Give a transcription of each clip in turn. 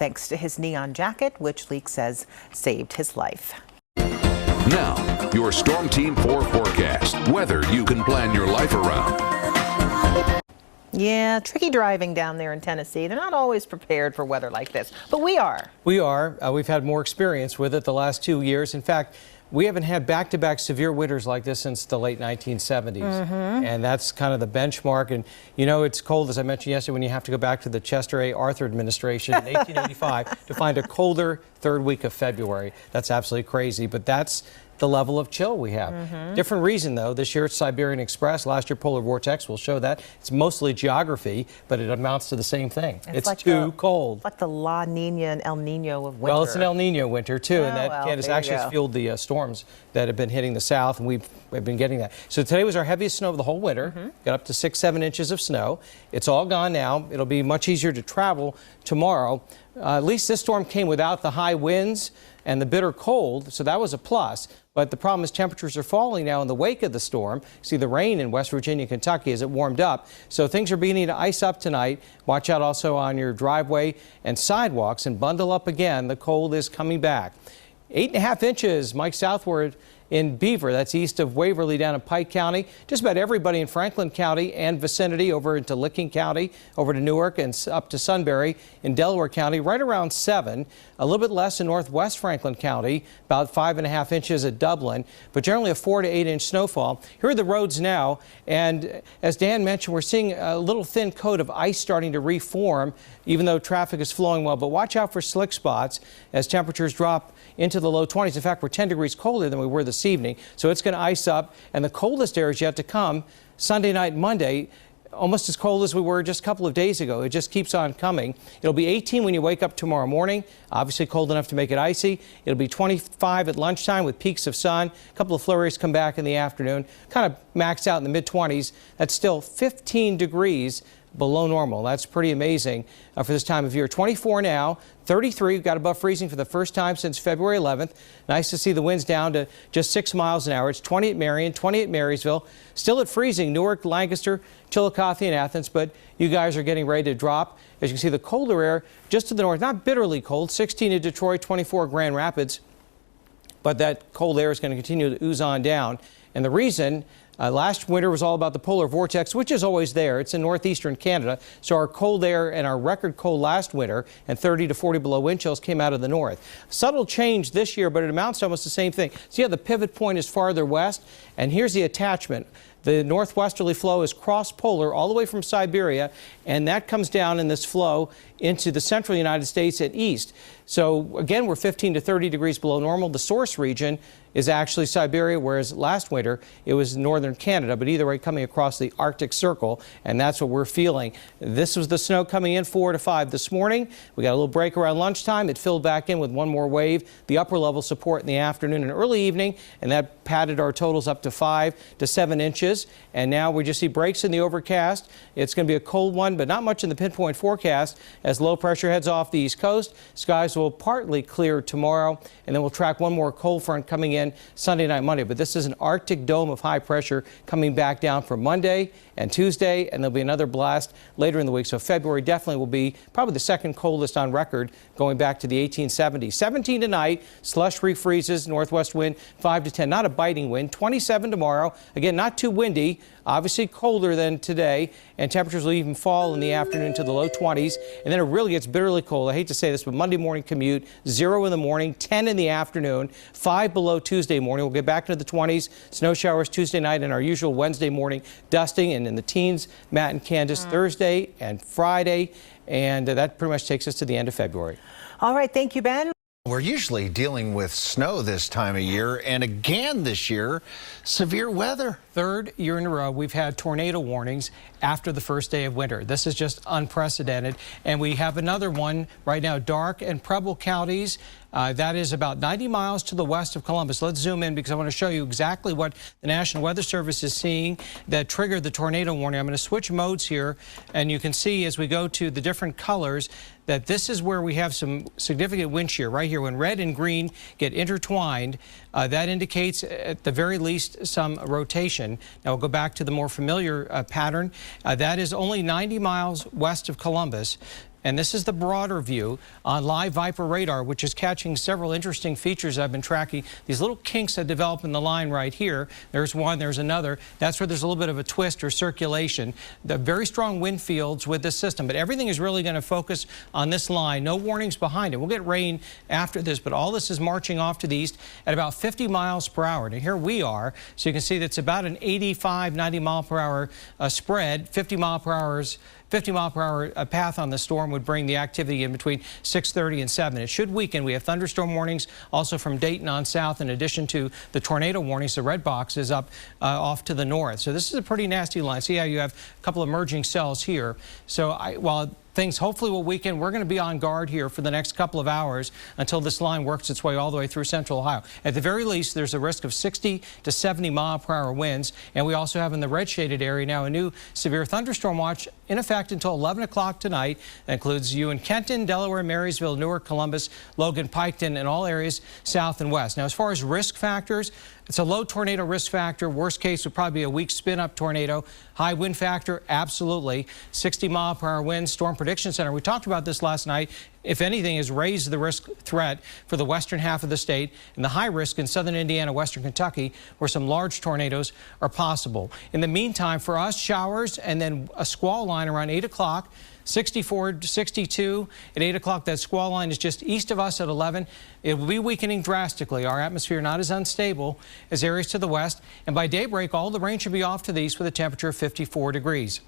thanks to his neon jacket, which Leak says saved his life. Now, your Storm Team 4 forecast. Weather you can plan your life around. Yeah, tricky driving down there in Tennessee. They're not always prepared for weather like this, but we are. We are. We've had more experience with it the last 2 years. In fact, we haven't had back-to-back severe winters like this since the late 1970s. And that's kind of the benchmark. And you know, it's cold, as I mentioned yesterday, when you have to go back to the Chester A. Arthur administration in 1885 to find a colder third week of February. That's absolutely crazy, but that's the level of chill we have. Different reason, though. This year it's Siberian Express. Last year polar vortex will show that. It's mostly geography, but it amounts to the same thing. It's like too cold. Like the La Nina and El Nino of winter. Well, it's an El Nino winter, too, and that Candace actually has fueled the storms that have been hitting the south, and we've been getting that. So today was our heaviest snow of the whole winter. Got up to 6-7 inches of snow. It's all gone now. It'll be much easier to travel tomorrow. At least this storm came without the high winds and the bitter cold, so that was a plus. But the problem is temperatures are falling now in the wake of the storm. See the rain in West Virginia and Kentucky as it warmed up. So things are beginning to ice up tonight. Watch out also on your driveway and sidewalks and bundle up again. The cold is coming back. 8.5 inches, Mike, southward in Beaver. That's east of Waverly down in Pike County. Just about everybody in Franklin County and vicinity over into Licking County, over to Newark and up to Sunbury in Delaware County, right around 7. A little bit less in northwest Franklin County, about 5.5 inches at Dublin, but generally a 4 to 8 inch snowfall. Here are the roads now, and as Dan mentioned, we're seeing a little thin coat of ice starting to reform, even though traffic is flowing well. But watch out for slick spots as temperatures drop into the low 20s. In fact, we're 10 degrees colder than we were this evening, so it's going to ice up, and the coldest air is yet to come Sunday night, Monday. Almost as cold as we were just a couple of days ago. It just keeps on coming. It'll be 18 when you wake up tomorrow morning, obviously cold enough to make it icy. It'll be 25 at lunchtime with peaks of sun. A couple of flurries come back in the afternoon, kind of maxed out in the mid-20s. That's still 15 degrees below normal. That's pretty amazing for this time of year. 24 now, 33. We've got above freezing for the first time since February 11th. Nice to see the winds down to just 6 miles an hour. It's 20 at Marion, 20 at Marysville. Still at freezing, Newark, Lancaster, Chillicothe, and Athens, but you guys are getting ready to drop. As you can see, the colder air just to the north, not bitterly cold, 16 at Detroit, 24 Grand Rapids, but that cold air is going to continue to ooze on down. And the reason, last winter was all about the polar vortex, which is always there. It's in northeastern Canada. So our cold air and our record cold last winter and 30 to 40 below wind chills came out of the north. Subtle change this year, but it amounts to almost the same thing. So yeah, the pivot point is farther west, and here's the attachment. The northwesterly flow is cross-polar all the way from Siberia, and that comes down in this flow into the central United States and east. So again, we're 15 to 30 degrees below normal. The source region is actually Siberia, whereas last winter it was northern Canada, but either way coming across the Arctic Circle, and that's what we're feeling. This was the snow coming in 4 to 5 this morning. We got a little break around lunchtime. It filled back in with one more wave, the upper level support in the afternoon and early evening, and that padded our totals up to 5 to 7 inches. And now we just see breaks in the overcast. It's going to be a cold one, but not much in the pinpoint forecast as low pressure heads off the east coast. Skies will partly clear tomorrow, and then we'll track one more cold front coming in Sunday night, Monday. But this is an Arctic dome of high pressure coming back down for Monday and Tuesday, and there'll be another blast later in the week. So February definitely will be probably the second coldest on record going back to the 1870s. 17 tonight, slush refreezes, northwest wind 5 to 10, not a biting wind. 27 tomorrow, again, not too windy, obviously colder than today, and temperatures will even fall in the afternoon to the low 20s, and then it really gets bitterly cold. I hate to say this, but Monday morning commute, 0 in the morning, 10 in the afternoon, 5 below Tuesday morning. We'll get back into the 20s, snow showers Tuesday night, and our usual Wednesday morning dusting, and in the teens, Matt and Candace Thursday and Friday, and that pretty much takes us to the end of February. All right, thank you, Ben. We're usually dealing with snow this time of year, and again this year, severe weather. Third year in a row, we've had tornado warnings after the first day of winter. This is just unprecedented, and we have another one right now, Dark and Preble counties. That is about 90 miles to the west of Columbus. Let's zoom in because I want to show you exactly what the National Weather Service is seeing that triggered the tornado warning. I'm going to switch modes here, and you can see as we go to the different colors that this is where we have some significant wind shear right here. When red and green get intertwined, that indicates at the very least some rotation. Now we'll go back to the more familiar pattern. That is only 90 miles west of Columbus. And this is the broader view on live Viper radar, which is catching several interesting features I've been tracking. These little kinks that develop in the line right here. There's one, there's another. That's where there's a little bit of a twist or circulation. The very strong wind fields with this system, but everything is really going to focus on this line. No warnings behind it. We'll get rain after this, but all this is marching off to the east at about 50 miles per hour. Now here we are, so you can see that's about an 85, 90 mile per hour spread, 50 mile per hour path on the storm would bring the activity in between 6:30 and 7. It should weaken. We have thunderstorm warnings also from Dayton on south, in addition to the tornado warnings. The red box is up off to the north. So this is a pretty nasty line. See how you have a couple of merging cells here. So while things hopefully will weaken, we're going to be on guard here for the next couple of hours until this line works its way all the way through central Ohio. At the very least, there's a risk of 60 to 70 mile per hour winds, and we also have in the red shaded area now a new severe thunderstorm watch in effect until 11 o'clock tonight. That includes you in Kenton, Delaware, Marysville, Newark, Columbus, Logan, Piketon, and all areas south and west. Now, as far as risk factors, it's a low tornado risk factor. Worst case would probably be a weak spin-up tornado. High wind factor, absolutely. 60 mile per hour winds. Storm Prediction Center, we talked about this last night, if anything, has raised the risk threat for the western half of the state and the high risk in southern Indiana, western Kentucky, where some large tornadoes are possible. In the meantime, for us, showers and then a squall line around 8 o'clock. 64 to 62 at 8 o'clock. That squall line is just east of us at 11. It will be weakening drastically. Our atmosphere not as unstable as areas to the west. And by daybreak, all the rain should be off to the east with a temperature of 54 degrees.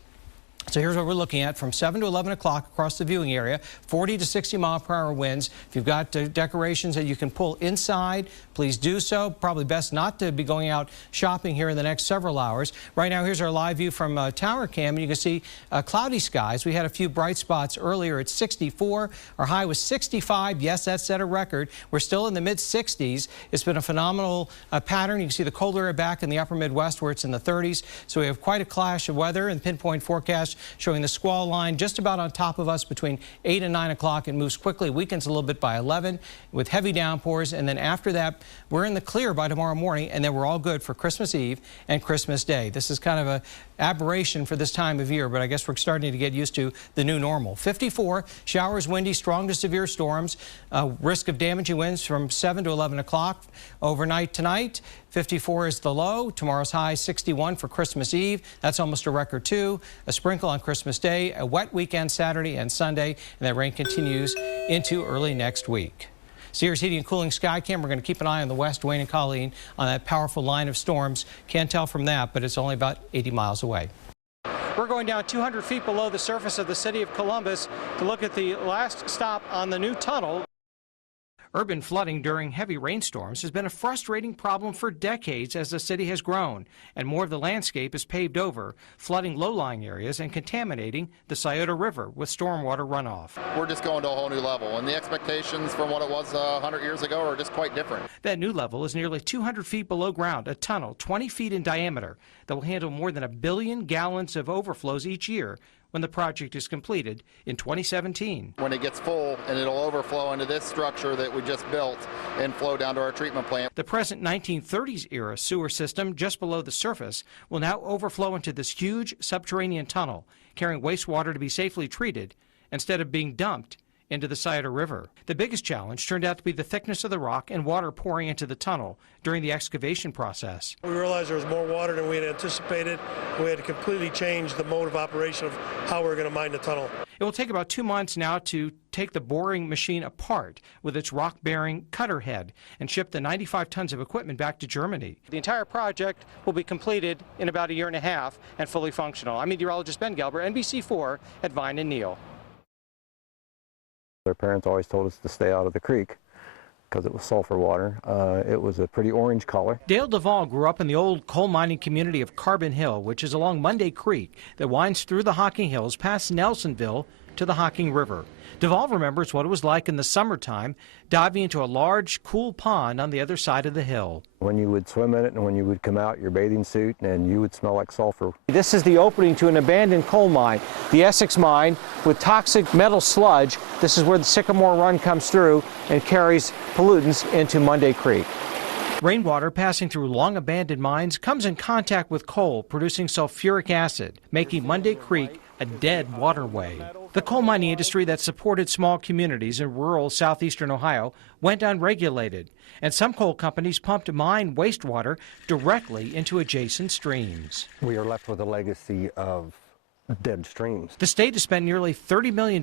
So here's what we're looking at from 7 to 11 o'clock across the viewing area, 40 to 60 mile per hour winds. If you've got decorations that you can pull inside, please do so. Probably best not to be going out shopping here in the next several hours. Right now, here's our live view from Tower Cam, and you can see cloudy skies. We had a few bright spots earlier at 64. Our high was 65. Yes, that set a record. We're still in the mid-60s. It's been a phenomenal pattern. You can see the colder air back in the upper Midwest where it's in the 30s. So we have quite a clash of weather and pinpoint forecast showing the squall line just about on top of us between 8 and 9 o'clock. It moves quickly, weakens a little bit by 11 with heavy downpours, and then after that, we're in the clear by tomorrow morning, and then we're all good for Christmas Eve and Christmas Day. This is kind of an aberration for this time of year, but I guess we're starting to get used to the new normal. 54, showers, windy, strong to severe storms, risk of damaging winds from 7 to 11 o'clock. Overnight tonight, 54 is the low. Tomorrow's high, 61 for Christmas Eve. That's almost a record, too. A sprinkle on Christmas Day, a wet weekend Saturday and Sunday, and that rain continues into early next week. Sears Heating and Cooling Skycam, we're going to keep an eye on the west, Wayne and Colleen, on that powerful line of storms. Can't tell from that, but it's only about 80 miles away. We're going down 200 feet below the surface of the city of Columbus to look at the last stop on the new tunnel. Urban flooding during heavy rainstorms has been a frustrating problem for decades as the city has grown, and more of the landscape is paved over, flooding low-lying areas and contaminating the Scioto River with stormwater runoff. We're just going to a whole new level, and the expectations from what it was 100 years ago are just quite different. That new level is nearly 200 feet below ground, a tunnel 20 feet in diameter that will handle more than 1 billion gallons of overflows each year when the project is completed in 2017. When it gets full, and it'll overflow into this structure that we just built and flow down to our treatment plant. The present 1930s era sewer system just below the surface will now overflow into this huge subterranean tunnel, carrying wastewater to be safely treated instead of being dumped into the Scioto River. The biggest challenge turned out to be the thickness of the rock and water pouring into the tunnel during the excavation process. We realized there was more water than we had anticipated. We had to completely change the mode of operation of how we were going to mine the tunnel. It will take about 2 months now to take the boring machine apart with its rock-bearing cutter head and ship the 95 tons of equipment back to Germany. The entire project will be completed in about 1.5 years and fully functional. I'm meteorologist Ben Gelber, NBC4 at Vine and Neal. Their parents always told us to stay out of the creek because it was sulfur water. It was a pretty orange color. Dale Duvall grew up in the old coal mining community of Carbon Hill, which is along Monday Creek that winds through the Hocking Hills past Nelsonville to the Hocking River. Duvall remembers what it was like in the summertime, diving into a large, cool pond on the other side of the hill. When you would swim in it and when you would come out your bathing suit and you would smell like sulfur. This is the opening to an abandoned coal mine, the Essex mine, with toxic metal sludge. This is where the Sycamore Run comes through and carries pollutants into Monday Creek. Rainwater passing through long abandoned mines comes in contact with coal, producing sulfuric acid, making Monday Creek a dead waterway. The coal mining industry that supported small communities in rural southeastern Ohio went unregulated, and some coal companies pumped mine wastewater directly into adjacent streams. We are left with a legacy of dead streams. The state has spent nearly $30 million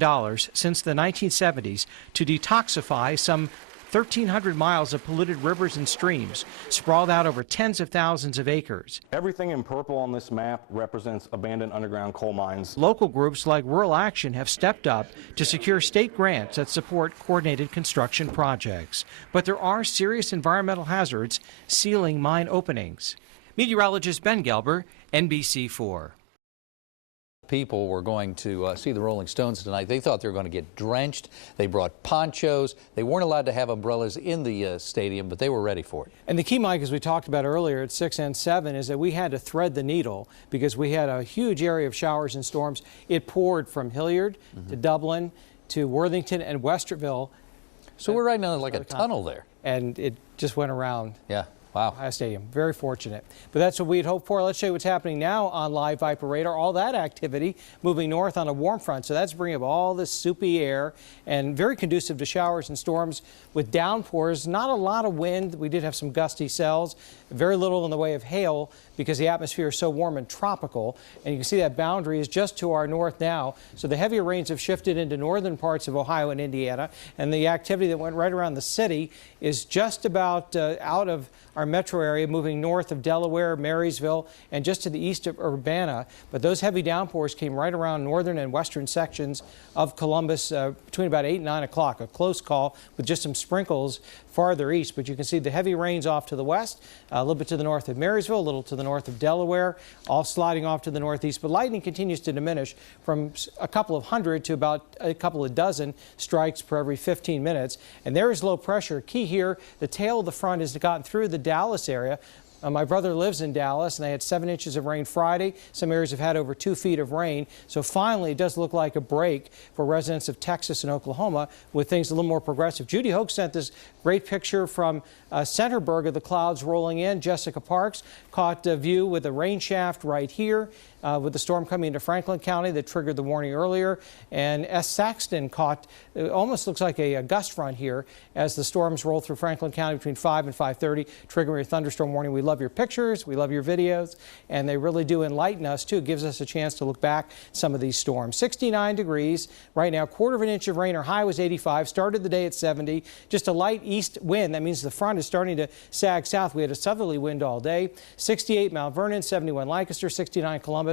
since the 1970s to detoxify some 1,300 miles of polluted rivers and streams, sprawled out over tens of thousands of acres. Everything in purple on this map represents abandoned underground coal mines. Local groups like Rural Action have stepped up to secure state grants that support coordinated construction projects. But there are serious environmental hazards sealing mine openings. Meteorologist Ben Gelber, NBC4. People were going to see the Rolling Stones tonight. They thought they were going to get drenched. They brought ponchos. They weren't allowed to have umbrellas in the stadium, but they were ready for it. And the key, Mike, as we talked about earlier at 6 and 7, is that we had to thread the needle because we had a huge area of showers and storms. It poured from Hilliard to Dublin to Worthington and Westerville. So we're right now like a tunnel there. And it just went around. Yeah. Wow. Ohio Stadium. Very fortunate. But that's what we had hoped for. Let's show you what's happening now on Live Viper Radar. All that activity moving north on a warm front. So that's bringing up all this soupy air and very conducive to showers and storms with downpours. Not a lot of wind. We did have some gusty cells. Very little in the way of hail because the atmosphere is so warm and tropical. And you can see that boundary is just to our north now. So the heavier rains have shifted into northern parts of Ohio and Indiana. And the activity that went right around the city is just about out of our metro area, moving north of Delaware, Marysville, and just to the east of Urbana. But those heavy downpours came right around northern and western sections of Columbus between about 8 and 9 o'clock. A close call with just some sprinkles farther east. But you can see the heavy rains off to the west, a little bit to the north of Marysville, a little to the north of Delaware, all sliding off to the northeast. But lightning continues to diminish from a couple of hundred to about a couple of dozen strikes per every 15 minutes. And there is low pressure. Key here, the tail of the front has gotten through the Dallas area. My brother lives in Dallas, and they had 7 inches of rain Friday. Some areas have had over 2 feet of rain. So finally, it does look like a break for residents of Texas and Oklahoma with things a little more progressive. Judy Hoke sent this great picture from Centerburg of the clouds rolling in. Jessica Parks caught a view with a rain shaft right here. With the storm coming into Franklin County that triggered the warning earlier. And S. Saxton caught, it almost looks like a gust front here as the storms roll through Franklin County between 5 and 5:30, triggering a thunderstorm warning. We love your pictures, we love your videos, and they really do enlighten us too. It gives us a chance to look back some of these storms. 69 degrees right now, 1/4 inch of rain. Our high was 85, started the day at 70. Just a light east wind. That means the front is starting to sag south. We had a southerly wind all day. 68 Mount Vernon, 71 Lancaster, 69 Columbus.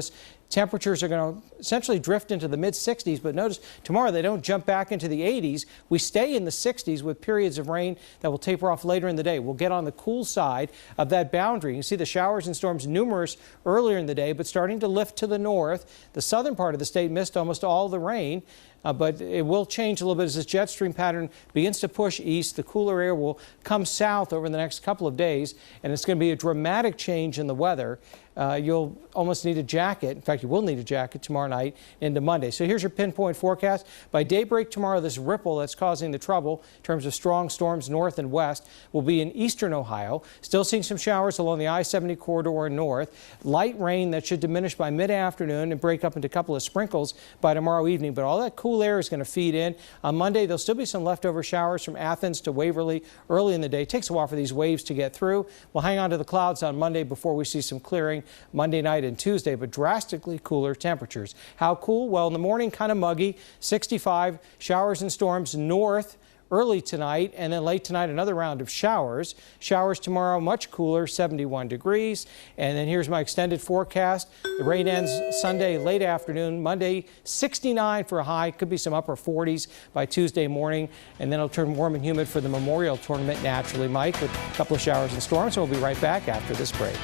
Temperatures are going to essentially drift into the mid-60s, but notice tomorrow they don't jump back into the 80s. We stay in the 60s with periods of rain that will taper off later in the day. We'll get on the cool side of that boundary. You can see the showers and storms numerous earlier in the day, but starting to lift to the north. The southern part of the state missed almost all the rain. But it will change a little bit as this jet stream pattern begins to push east. The cooler air will come south over the next couple of days, and it's going to be a dramatic change in the weather. You'll almost need a jacket. In fact, you will need a jacket tomorrow night into Monday. So here's your pinpoint forecast. By daybreak tomorrow, this ripple that's causing the trouble in terms of strong storms north and west will be in eastern Ohio. Still seeing some showers along the I-70 corridor north. Light rain that should diminish by mid-afternoon and break up into a couple of sprinkles by tomorrow evening. But all that cool air is going to feed in. On Monday, there'll still be some leftover showers from Athens to Waverly early in the day. It takes a while for these waves to get through. We'll hang on to the clouds on Monday before we see some clearing Monday night and Tuesday, but drastically cooler temperatures. How cool? Well, in the morning, kind of muggy, 65, showers and storms north early tonight, and then late tonight, another round of showers. Showers tomorrow, much cooler, 71 degrees. And then here's my extended forecast. The rain ends Sunday late afternoon. Monday, 69 for a high. Could be some upper 40s by Tuesday morning. And then it'll turn warm and humid for the Memorial Tournament naturally, Mike, with a couple of showers and storms. So we'll be right back after this break.